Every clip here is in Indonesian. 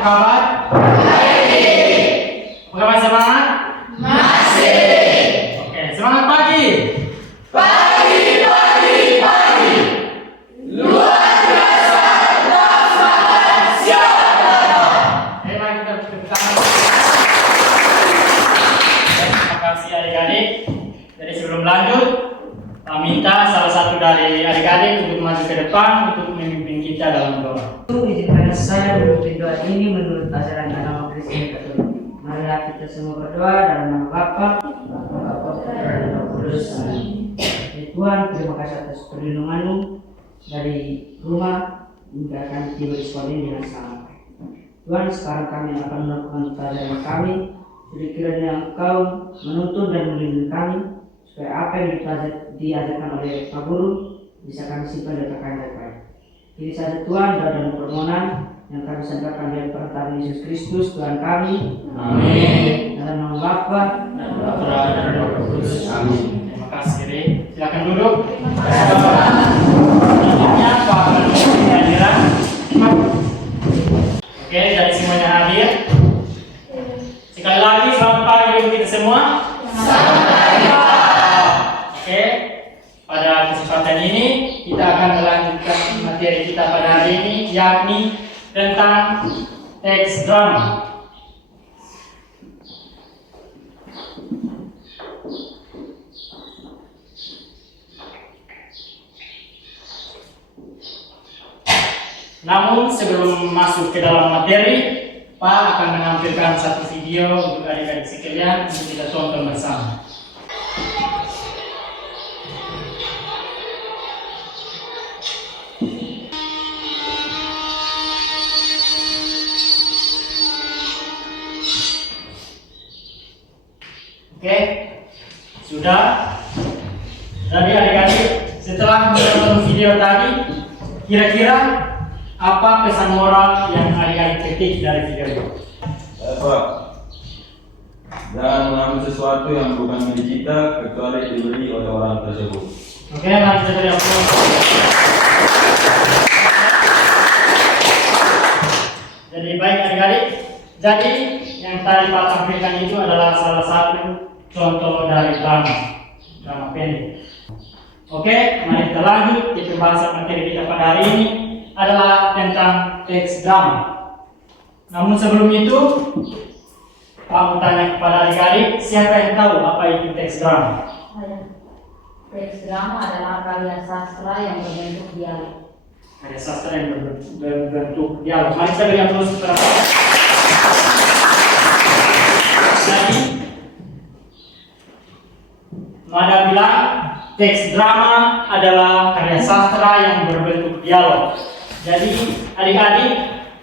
kabar? Baik. Apa kabar, semangat? Masih. Oke, semangat pagi. Pagi. Luar biasa. Laksanakan siap. Mari kita tepuk tangan. Terima kasih adik-adik. Jadi sebelum lanjut, minta salah satu dari adik-adik untuk maju ke depan untuk memimpin kita dalam doa. Izinkan saya memimpin doa ini menurut ajaran agama Kristen Katolik. Marilah kita semua berdoa dalam nama Bapa, dan Roh Kudus. Amin. Tuhan, terima kasih atas perlindungan-Mu dari rumah hingga kami tiba di sekolah ini dengan selamat. Tuhan, sekarang kami akan melakukan pelajaran kami. Jadi kiranya Engkau menuntun dan melindungi kami supaya apa yang diajarkan oleh Pak Guru bisa kami simpan di otak kami baik-baik. Ini saja Tuhan, doa dan permohonan yang kami sampaikan dari perantara Yesus Kristus Tuhan kami. Amin. Dalam nama Bapa dan Putra dan Roh Kudus. Amin. Terima kasih, Ri. Silakan duduk. Selanjutnya Pak akan memberi hadiran. Oke, jadi semuanya hadir. Sekali lagi selamat pagi untuk kita semua. Selamat pagi. Oke, pada kesempatan ini kita akan melanjutkan materi kita pada hari ini, yakni tentang teks drama. Namun sebelum masuk ke dalam materi, Pak akan menampilkan satu video untuk adik-adik sekalian untuk kita tonton bersama. Oke, sudah. Jadi adik-adik, setelah menonton video tadi, kira-kira apa pesan moral yang adik-adik petik dari video ini? Pak, jangan mengambil sesuatu yang bukan milik kita kecuali dibeli oleh orang tersebut. Oke, mari kita beri aplaus. Jadi baik adik-adik, jadi yang tadi Pak tampilkan itu adalah salah satu contoh dari drama pendek. Oke, mari kita lanjut ke pembahasan materi kita pada hari ini adalah tentang teks drama. Namun sebelum itu, Pak mau tanya kepada adik-adik, siapa yang tahu apa itu teks drama? Teks drama adalah karya sastra yang berbentuk dialog. Karya sastra yang berbentuk dialog. Mari kita beri aplaus kepada Pak. Jadi, Mada bilang teks drama adalah karya sastra yang berbentuk dialog. Jadi adik-adik,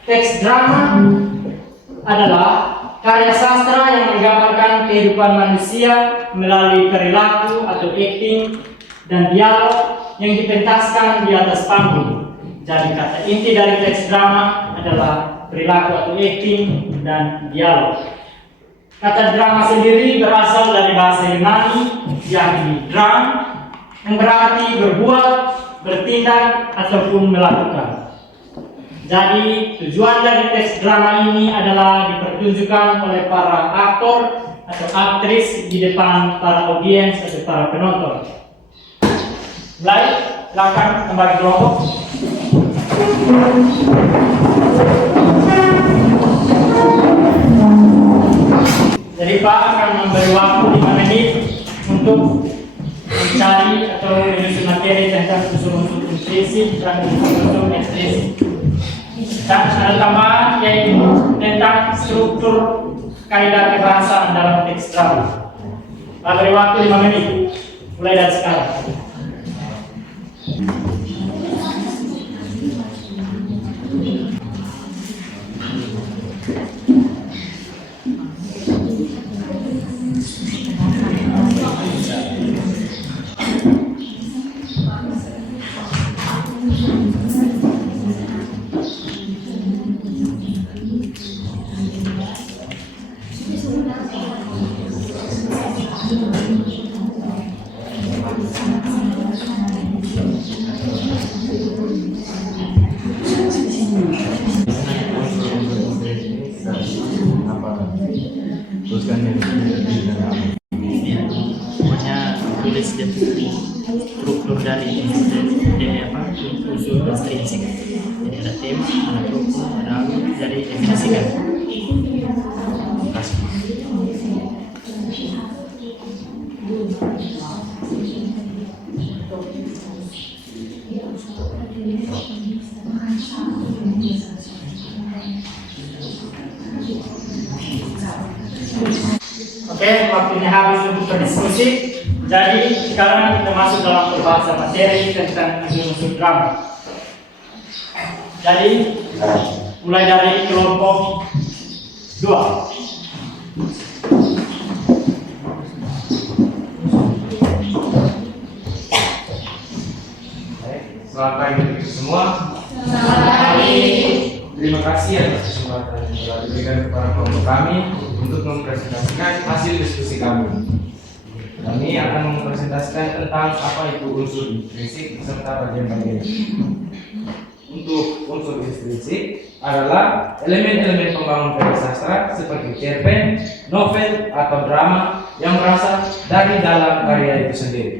teks drama adalah karya sastra yang menggambarkan kehidupan manusia melalui perilaku atau acting dan dialog yang dipentaskan di atas panggung. Jadi kata inti dari teks drama adalah perilaku atau acting dan dialog. Kata drama sendiri berasal dari bahasa Yunani, yakni dram, yang berarti berbuat, bertindak, ataupun melakukan. Jadi tujuan dari teks drama ini adalah dipertunjukkan oleh para aktor atau aktris di depan para audiens atau para penonton. Baik, silakan kembali kelompok. Jadi Pak akan memberi waktu 5 menit untuk mencari atau menyusun materi tentang unsur-unsur implisit dan unsur-unsur eksplisit. Dan ada tambahan yaitu tentang struktur kaidah kebahasaan dalam teks drama. Pak beri waktu 5 menit, mulai dari sekarang. Jadi definisikan. Oke, waktunya habis untuk berdiskusi. Jadi sekarang kita masuk dalam pembahasan materi tentang unsur drama. Jadi mulai dari kelompok 2. Selamat pagi untuk semua. Selamat pagi. Terima kasih atas kesempatan yang telah diberikan kepada kelompok kami untuk mempresentasikan hasil diskusi kami. Kami akan mempresentasikan tentang apa itu unsur intrinsik serta bagian-bagian. Untuk unsur intrinsik adalah elemen-elemen pembangun karya sastra seperti cerpen, novel, atau drama yang berasal dari dalam karya itu sendiri.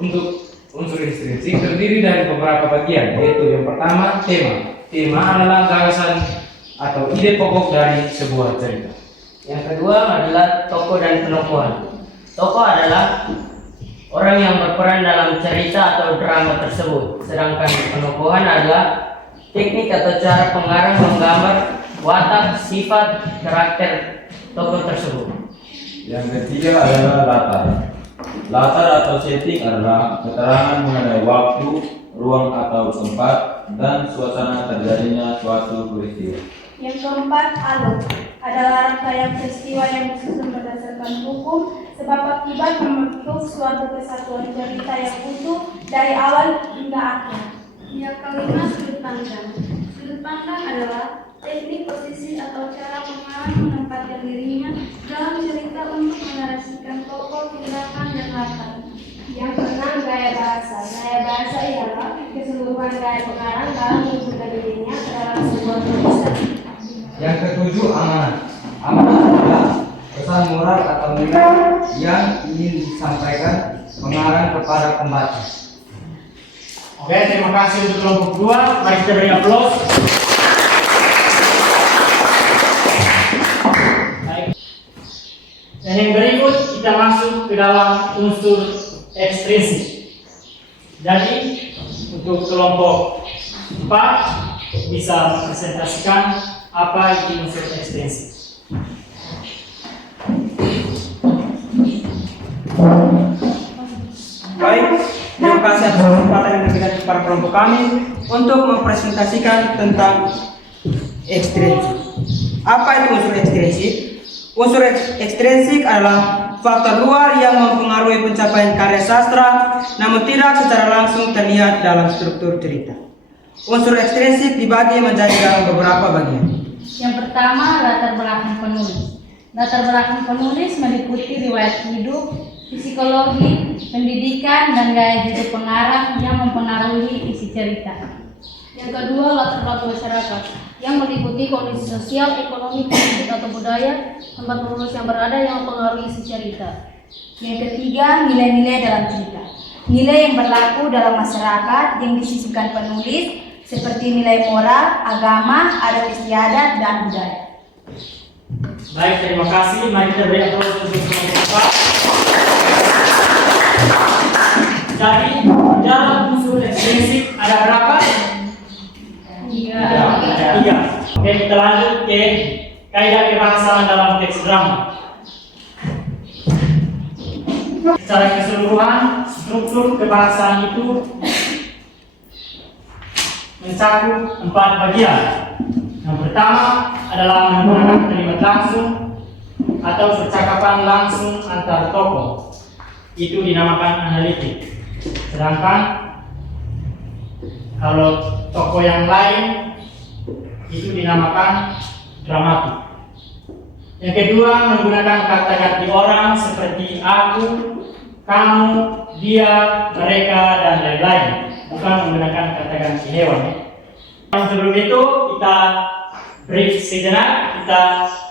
Untuk unsur intrinsik terdiri dari beberapa bagian, yaitu yang pertama tema. Tema adalah gagasan atau ide pokok dari sebuah cerita. Yang kedua adalah tokoh dan penokohan. Tokoh adalah orang yang berperan dalam cerita atau drama tersebut, sedangkan penokohan adalah teknik atau cara pengarang menggambar watak, sifat, karakter tokoh tersebut. Yang ketiga adalah latar. Latar atau setting adalah keterangan mengenai waktu, ruang atau tempat, dan suasana terjadinya suatu peristiwa. Yang keempat, alur adalah rangkaian peristiwa yang disusun berdasarkan hukum, sebab akibat membentuk suatu kesatuan cerita yang utuh dari awal hingga akhir. Yang kelima, sudut pandang. Sudut pandang adalah teknik, posisi, atau cara pengarang menempatkan dirinya dalam cerita untuk menarasikan tokoh, tindakan, dan latar. Yang keenam, gaya bahasa. Gaya bahasa ialah keseluruhan gaya pengarang dalam menunjukkan dirinya ke dalam sebuah tulisan. Yang ketujuh, amanat. Amanat adalah pesan moral atau nilai yang ingin disampaikan pengarang kepada pembaca. Oke, terima kasih untuk kelompok 2. Mari kita beri aplaus. Baik. Dan yang berikut kita masuk ke dalam unsur ekstrinsik. Jadi untuk kelompok 4 bisa mempresentasikan apa itu unsur ekstrinsik. Baik, terima kasih atas kesempatan yang diberikan kepada kelompok kami untuk mempresentasikan tentang ekstrinsik. Apa itu unsur ekstrinsik? Unsur ekstrinsik adalah faktor luar yang mempengaruhi pencapaian karya sastra, namun tidak secara langsung terlihat dalam struktur cerita. Unsur ekstrinsik dibagi menjadi dalam beberapa bagian. Yang pertama, latar belakang penulis. Latar belakang penulis meliputi riwayat hidup, psikologi, pendidikan, dan gaya hidup pengarang yang mempengaruhi isi cerita. Yang kedua, latar belakang masyarakat yang meliputi kondisi sosial, ekonomi, politik, atau budaya tempat penulis yang berada yang mempengaruhi isi cerita. Yang ketiga, nilai-nilai dalam cerita. Nilai yang berlaku dalam masyarakat yang disisipkan penulis seperti nilai moral, agama, adat istiadat, dan budaya. Baik, terima kasih. Mari kita beri aplaus untuk kelompok 4. Jadi dalam unsur ekstrinsik ada berapa? Ada 3. Oke, kita lanjut ke kaidah kebahasaan dalam teks drama. Secara keseluruhan, struktur kebahasaan itu mencakup 4 bagian. Yang pertama adalah menggunakan kalimat langsung atau percakapan langsung antar tokoh. Itu dinamakan analitik. Sedangkan kalau tokoh yang lain itu dinamakan dramatik. Yang kedua, menggunakan kata ganti orang seperti aku, kamu, dia, mereka, dan lain-lain. Bukan menggunakan kata ganti hewan. Sebelum itu kita break sejenak, kita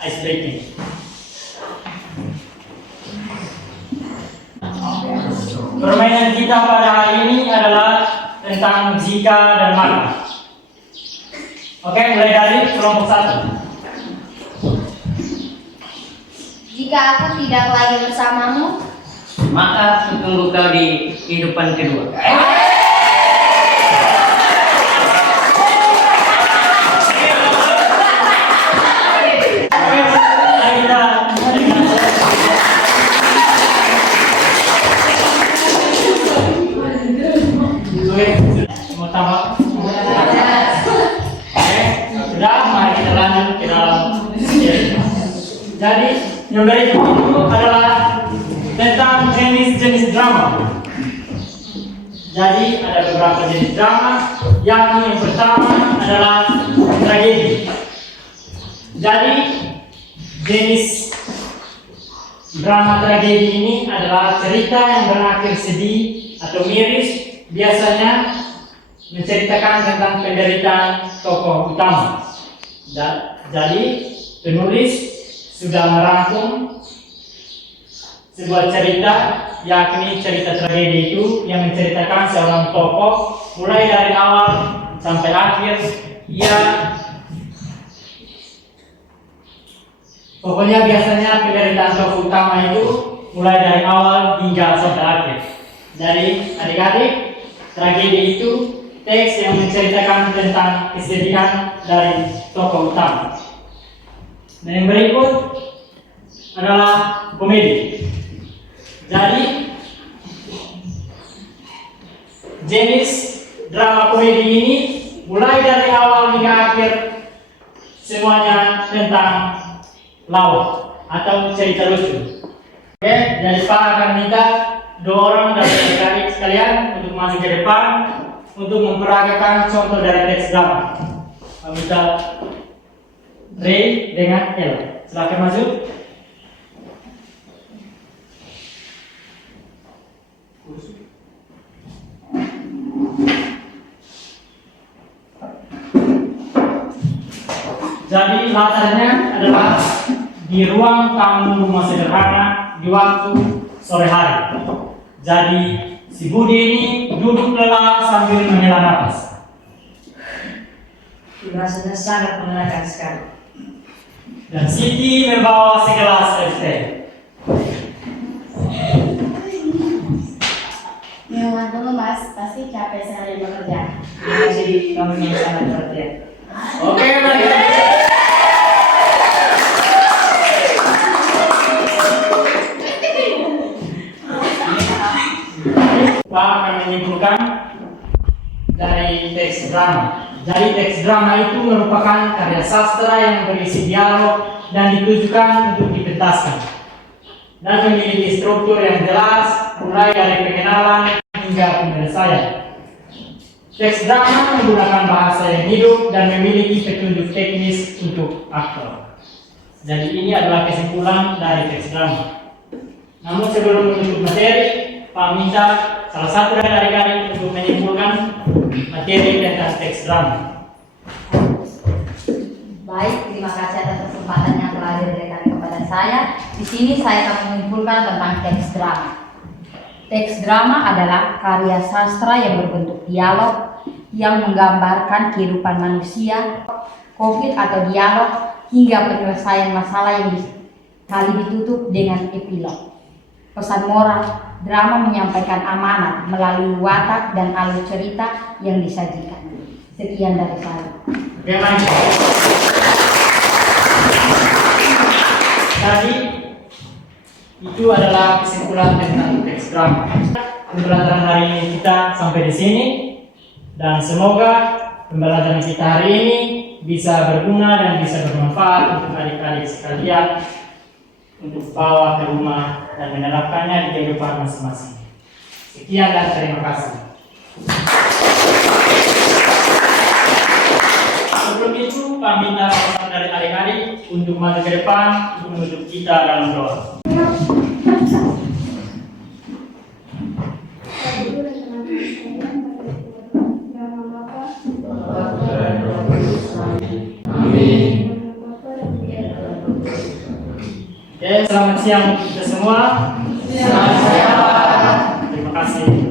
ice breaking. Permainan kita pada hari ini adalah tentang jika dan maka. Oke, mulai dari kelompok 1. Jika aku tidak lagi bersamamu, Maka tunggu kau di kehidupan kedua. Mau tambah? Oke, sudah. Mari kita lanjut ke dalam seri. Jadi yang berikut itu adalah tentang jenis-jenis drama. Jadi ada beberapa jenis drama, yakni yang pertama adalah tragedi. Jadi jenis drama tragedi ini adalah cerita yang berakhir sedih atau miris, biasanya menceritakan tentang penderitaan tokoh utama. Jadi penulis sudah merangkum sebuah cerita, yakni cerita tragedi itu yang menceritakan seorang tokoh mulai dari awal sampai akhir. Pokoknya biasanya penderitaan tokoh utama itu mulai dari awal hingga sampai akhir. Jadi adik-adik, tragedi itu teks yang menceritakan tentang kesedihan dari tokoh utama. Dan yang berikut adalah komedi. Jadi jenis drama komedi ini mulai dari awal hingga akhir semuanya tentang lawak atau cerita lucu. Oke, jadi Pak akan minta 2 orang dari adik-adik sekalian untuk masuk ke depan untuk memperagakan contoh dari teks drama. Pak minta Ray dengan Ella. Silakan masuk. Jadi latarnya adalah di ruang tamu rumah sederhana di waktu sore hari. Jadi si Budi ini duduk lelah sambil menghela nafas. Rasanya sangat menyenangkan sekali. Dan Siti membawa segelas es teh. Minuman dulu mas, pasti capek sehari bekerja. Terima kasih, kamu yang sangat perhatian. Oke, mari. Pak akan menyimpulkan dari teks drama. Jadi teks drama itu merupakan karya sastra yang berisi dialog dan ditujukan untuk dipentaskan dan memiliki struktur yang jelas mulai dari pengenalan hingga penyelesaian. Teks drama menggunakan bahasa yang hidup dan memiliki petunjuk teknis untuk aktor. Jadi ini adalah kesimpulan dari teks drama. Namun sebelum menutup materi, Pak minta salah satu dari adik-adik untuk menyimpulkan materi tentang teks drama. Baik, terima kasih atas kesempatan yang telah diberikan kepada saya. Di sini saya akan menyimpulkan tentang teks drama. Teks drama adalah karya sastra yang berbentuk dialog yang menggambarkan kehidupan manusia, konflik atau dialog, hingga penyelesaian masalah yang kali ditutup dengan epilog. Pesan moral, drama menyampaikan amanat melalui watak dan alur cerita yang disajikan. Sekian dari saya. Tadi itu adalah kesimpulan tentang teks drama. Pembelajaran hari ini kita sampai di sini dan semoga pembelajaran kita hari ini bisa berguna dan bisa bermanfaat untuk adik-adik sekalian untuk bawa ke rumah dan menerapkannya di kehidupan masing-masing. Sekian dan terima kasih. Sebelum itu, kami minta saran dari adik-adik untuk maju ke depan untuk menutup kita dalam doa. Oke, selamat siang kita semua. Selamat siang. Terima kasih.